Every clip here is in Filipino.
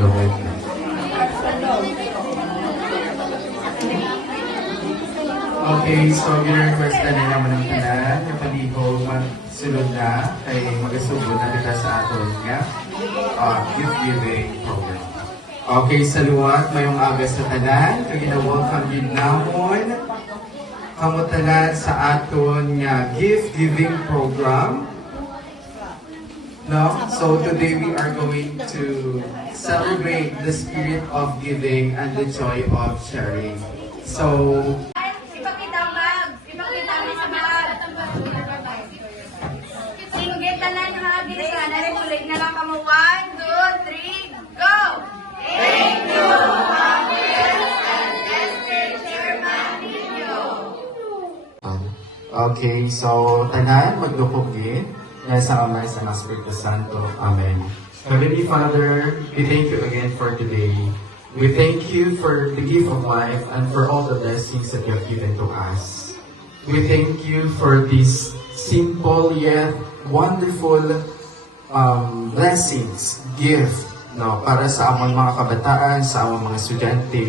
Lord. Okay, so gina-request na naman ng tanan na paligo magsulod na kay magasugod na kita sa aton nga gift giving program. Okay, sa luwat mayong aga sa tanan kay gina-welcome gid namon kamo tanan sa aton nga gift giving program. No? So today we are going to celebrate the spirit of giving and the joy of sharing. So okay, so tanan magdukog gid sa Ama sa Espiritu Santo. Amen. Heavenly Father, we thank you again for today. We thank you for the gift of life and for all the blessings that you have given to us. We thank you for this simple yet wonderful blessings, gift, no, para sa among mga kabataan, sa among mga estudyante,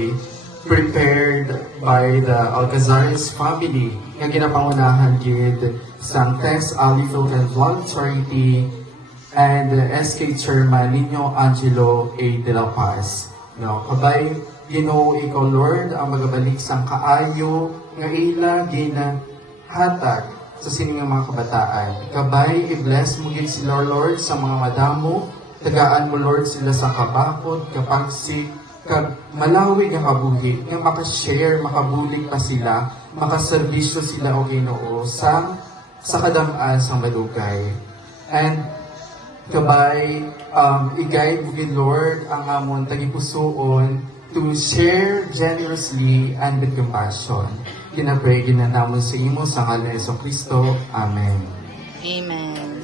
prepared by the Alcazares family nga ginapangunahan gid sa Tess Alifil and Vlog Charity and SK Chairman Nino Angelo A. De La Paz. No, kabay Ginoo ikaw Lord ang magabalik sang kaayo nga ila gina hatag sa sining mga kabataan. Kabay i-bless mo gid sila Lord sa mga madamo, tagaan mo Lord sila sa kabakod, kapagsik, kag malawi nga kabuhi, nga makashare, makabulig pa sila, makaserbisyo sila o Ginoo sa kadamaan sa madugay. And kabay, i-guide mo gid Lord ang amon tagipusoon to share generously and with compassion. Kinapray ginanamon sa imo sa ngalan ni Kristo. Amen. Amen.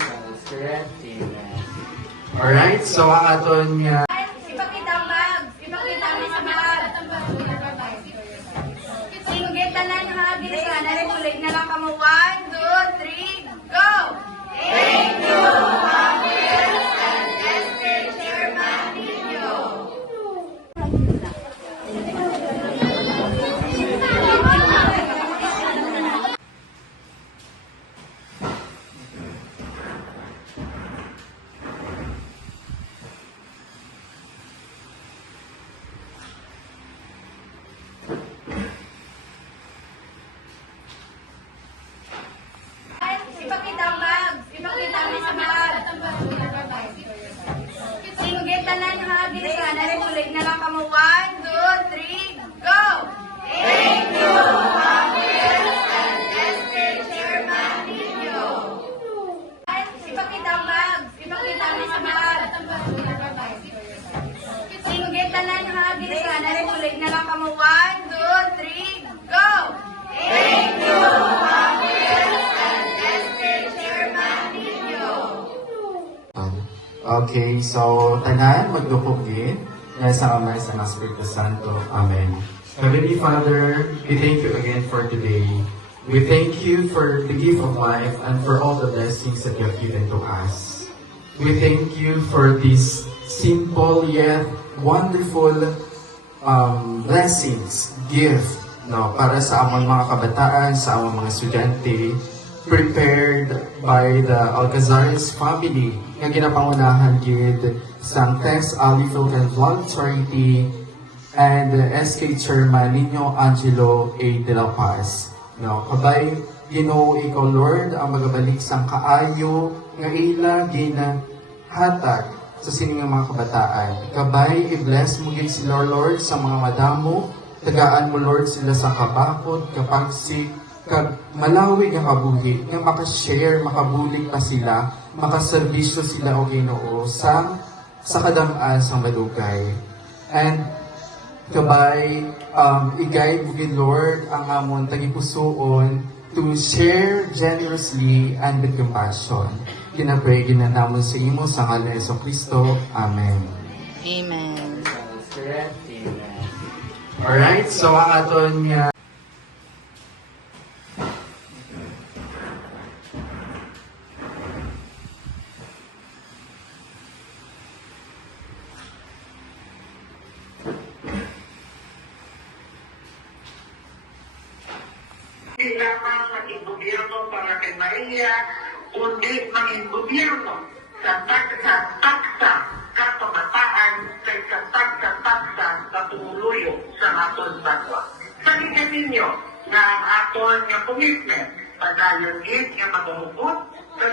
Alright, so ang aton nga okay, so tanan magdukog gid sa Ama sa Espiritu Santo. Amen. Heavenly Father, we thank you again for today. We thank you for the gift of life and for all the blessings that you have given to us. We thank you for this simple yet wonderful blessings, gift, no, para sa among mga kabataan, sa among mga estudyante, prepared by the Alcazares family nga ginapangunahan gid sa Tess Alifil and Vlog Charity and SK Chairman Nino Angelo A. De La Paz. No, kabay Ginoo ikaw Lord ang magabalik sang kaayo nga ila gina hatag sa sining mga kabataan. Kabay i-bless mo gid sila Lord sa mga madamo, tagaan mo Lord sila sa kabakod, kapagsik, kag malawi nga kabuhi, nga makashare, makabulig pa sila, makaserbisyo sila o Ginoo sa kadamaan sa madugay. And kabay, i-guide mo gid Lord ang amon tagipusoon to share generously and with compassion. Kinapray ginanamon sa imo sa ngalan ni Kristo. Amen. Amen. Alright, so ang aton nga pamilya, kundi maging gobyerno sa taksa kapamataan kay katag-katagsa sa tumuluyo sa aton banwa. Sabihin ninyo na ang aton nga commitment padayon gid nga magahugot sa